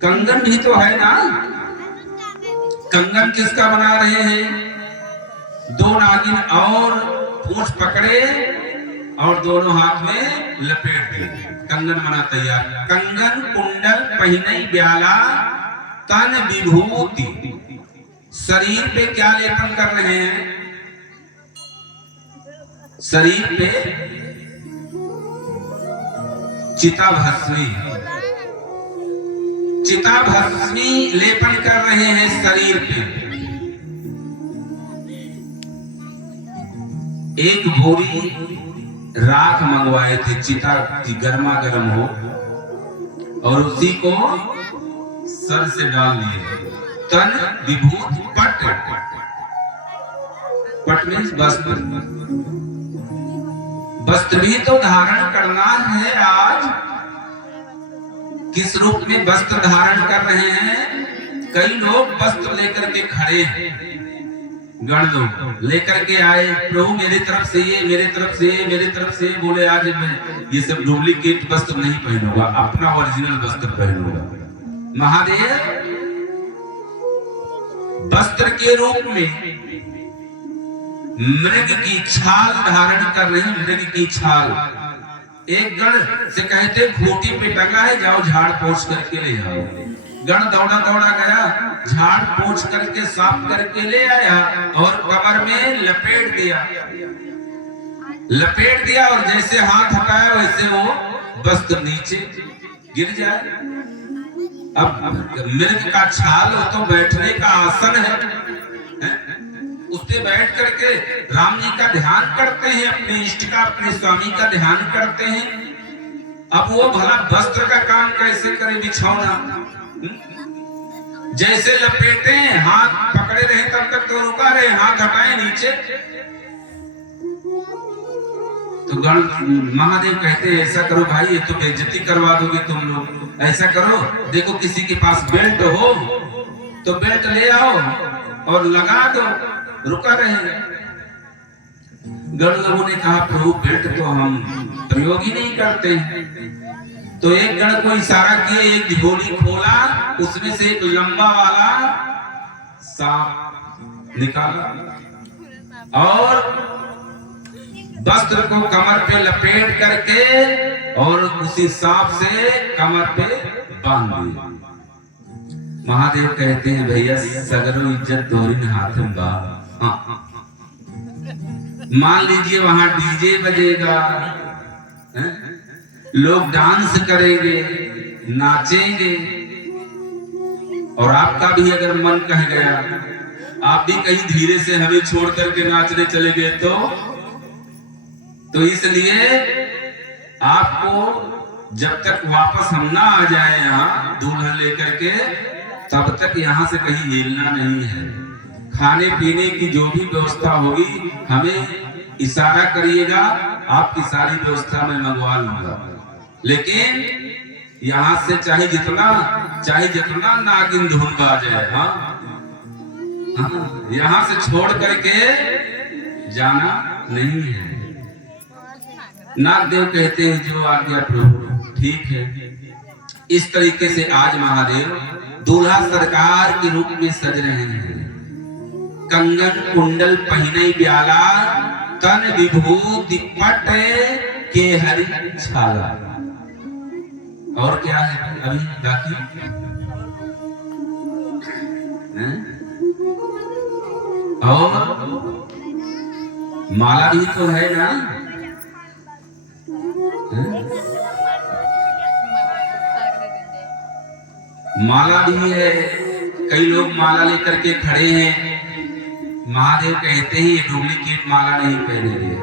कंगन भी तो है ना। कंगन किसका बना रहे हैं? दो नागिन और पूंछ पकड़े और दोनों हाथ में लपेट दिए, कंगन बना तैयार। कंगन कुंडल पहिनई ब्याला तन विभूति। शरीर पे क्या लेपन कर रहे हैं? शरीर पे चिता भस्मी, चिता भस्मी लेपन कर रहे हैं शरीर पे। एक भोरी राख मंगवाए थे चिता की गर्मा गर्म हो, और उसी को सर से डाल लिए। तन विभूत पट, पट मीन्स वस्त्र, वस्त्र भी तो धारण करना है। आज किस रूप में वस्त्र धारण कर रहे हैं? कई लोग वस्त्र लेकर के खड़े हैं, गण लोग लेकर के आए, प्रभु मेरी तरफ से ये, मेरे तरफ से ये, मेरे तरफ से। बोले आज मैं ये सब डुप्लीकेट वस्त्र नहीं पहनूंगा, अपना ओरिजिनल वस्त्र पहनूंगा। महादेव वस्त्र के रूप में मृग की छाल धारण कर रहे हैं, मृग की छाल। एक गण से कहते खूंटी पे टंगा है, जाओ झाड़ पोंछ करके ले आओ। गण दौड़ा दौड़ा गया, झाड़ पोंछ करके साफ करके ले आया और कमर में लपेट दिया, लपेट दिया। और जैसे हाथ हटाया वैसे वो वस्त्र नीचे गिर जाए। अब मृग का छाल तो बैठने का आसन है, उस पे बैठ करके राम जी का ध्यान करते हैं, अपने इष्ट का, अपने स्वामी का ध्यान करते हैं। अब वो भला वस्त्र का काम कैसे करे? बिछौना जैसे लपेटे, हाथ पकड़े रहे तब तक तो रुका रहे, हाथ हटाए नीचे। तो गण महादेव कहते हैं ऐसा करो भाई, ये तो बेइज्जती करवा दोगे तुम लोग। ऐसा करो, देखो किसी के पास बेल्ट हो तो बेल्ट ले आओ और लगा दो, रुका रहेगा। गण लोगों ने कहा प्रभु बेल्ट तो हम प्रयोग ही नहीं करते हैं। तो एक गण को इशारा किए, एक झोली खोला, उसमें से एक लंबा वाला सांप निकाला और वस्त्र को कमर पे लपेट करके और उसी सांप से कमर पे बांध दिया। महादेव कहते हैं भैया सगरो इज्जत दोहरी हाथ में बा। मान लीजिए वहां डीजे बजेगा, लोग डांस करेंगे, नाचेंगे, और आपका भी अगर मन कह गया, आप भी कहीं धीरे से हमें छोड़ करके नाचने चले गए तो इसलिए आपको जब तक वापस हम ना आ जाए यहाँ दुल्हन लेकर के, तब तक यहाँ से कहीं हिलना नहीं है। खाने पीने की जो भी व्यवस्था होगी हमें इशारा करिएगा, आपकी सारी व्यवस्था मैं मंगवा लूंगा। लेकिन यहाँ से चाहे जितना नागिन धुन बाजे, यहाँ से छोड़ करके जाना नहीं है। नागदेव कहते हैं जो आज्ञा प्रभु, ठीक है। इस तरीके से आज महादेव दूल्हा सरकार के रूप में सज रहे हैं। कंगन कुंडल पहिनई ब्याला तन विभूति पट के हरि छाला। और क्या है अभी बाकी? और माला भी तो है ना। माला भी है, कई लोग माला लेकर के खड़े हैं। महादेव कहते हैं ये डुप्लीकेट माला नहीं पहनेंगे,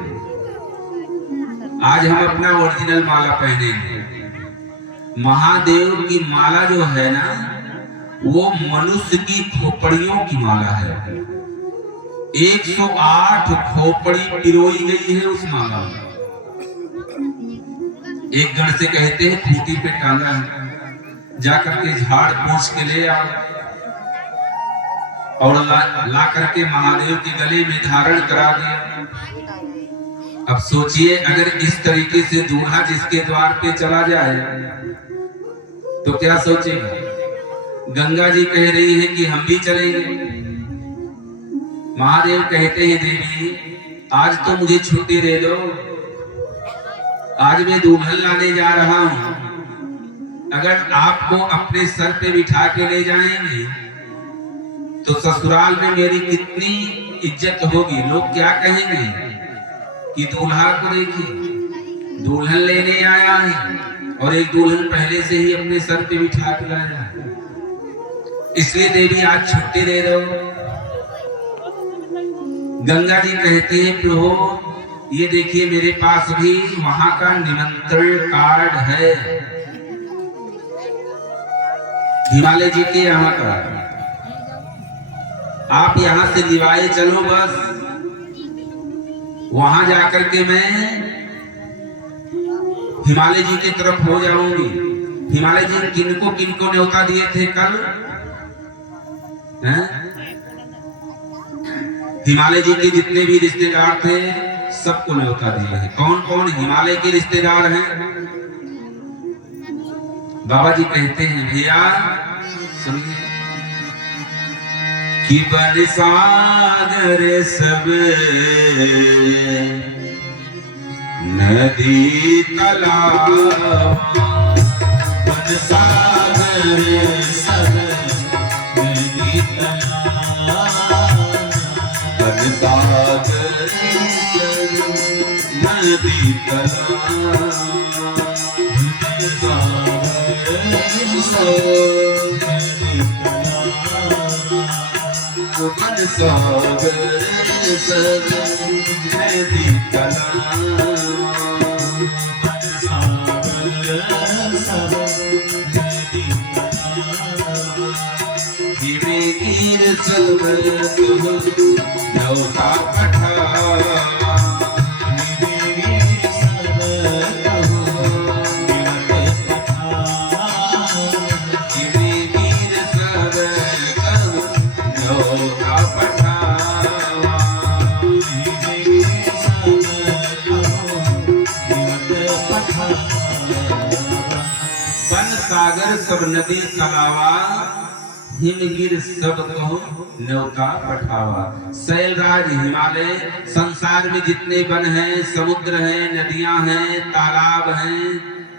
आज हम अपना ओरिजिनल माला पहनेंगे। महादेव की माला जो है ना, वो मनुष्य की खोपड़ियों की माला है। 108 खोपड़ी पिरोई गई है उस माला में। एक गण से कहते हैं खूंटी पे टांगा है, जाकर के झाड़ पोंछ के ले आओ और ला करके महादेव के गले में धारण करा दिया। अब सोचिए अगर इस तरीके से दूल्हा जिसके द्वार पे चला जाए तो क्या सोचेगा? गंगा जी कह रही है कि हम भी चलेंगे। महादेव कहते हैं देवी आज तो मुझे छुट्टी दे दो, आज मैं दुल्हन लाने जा रहा हूं। अगर आपको अपने सर पे बिठा के ले जाएंगे तो ससुराल में मेरी कितनी इज्जत होगी। लोग क्या कहेंगे कि दूल्हा को देखिए दुल्हन लेने आया है और एक दुल्हन पहले से ही अपने सर पे बिठा के लाया है। इसलिए देवी आज छुट्टी दे दो। गंगा जी कहती है प्रभु ये देखिए मेरे पास भी वहां का निमंत्रण कार्ड है, हिमालय जी के यहाँ का। आप यहाँ से लिवाए चलो, बस वहां जाकर के मैं हिमालय जी की तरफ हो जाऊंगी। हिमालय जी किनको न्योता दिए थे कल? हिमालय जी के जितने भी रिश्तेदार थे सबको न्योता दिया है। कौन कौन हिमालय के रिश्तेदार हैं? बाबा जी कहते हैं भैया सुनिए कि बन सागर सब नदी तालाब, बन सागर सब नदी तालाब, बन सागर सब नदी तालाब, बन सागर सब नदी तालाब, बन सागर सब नदी तालाब, गिरे गिर सब न्योता पठा, सागर सब नदी तलावा, हिमगिर सब को न्योता पठावा। शैलराज हिमालय संसार में जितने वन हैं, समुद्र हैं, नदियां हैं, तालाब हैं,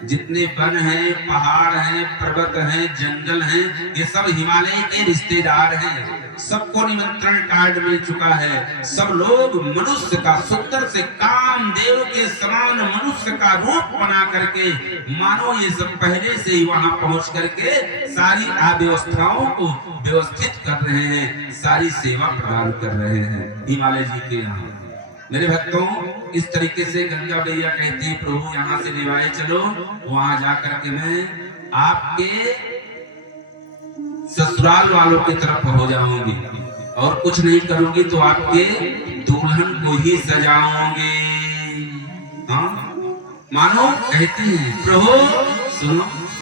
जितने वन हैं, पहाड़ हैं, पर्वत हैं, जंगल हैं, ये सब हिमालय के रिश्तेदार हैं। सबको निमंत्रण कार्ड मिल चुका है। सब लोग मनुष्य का सुंदर से कामदेव के समान मनुष्य का रूप बना करके मानो ये सब पहले से ही वहां पहुंच करके सारी अव्यवस्थाओं को व्यवस्थित कर रहे हैं, सारी सेवा प्रदान कर रहे हैं हिमालय जी के यहाँ। मेरे भक्तों इस तरीके से गंगा मैया कहती है प्रभु यहाँ से निभाए चलो, वहां जाकर के मैं आपके ससुराल वालों की तरफ हो जाऊंगी और कुछ नहीं करूंगी तो आपके दुल्हन को ही सजाऊंगी। हाँ मानो कहते हैं प्रभु सुनो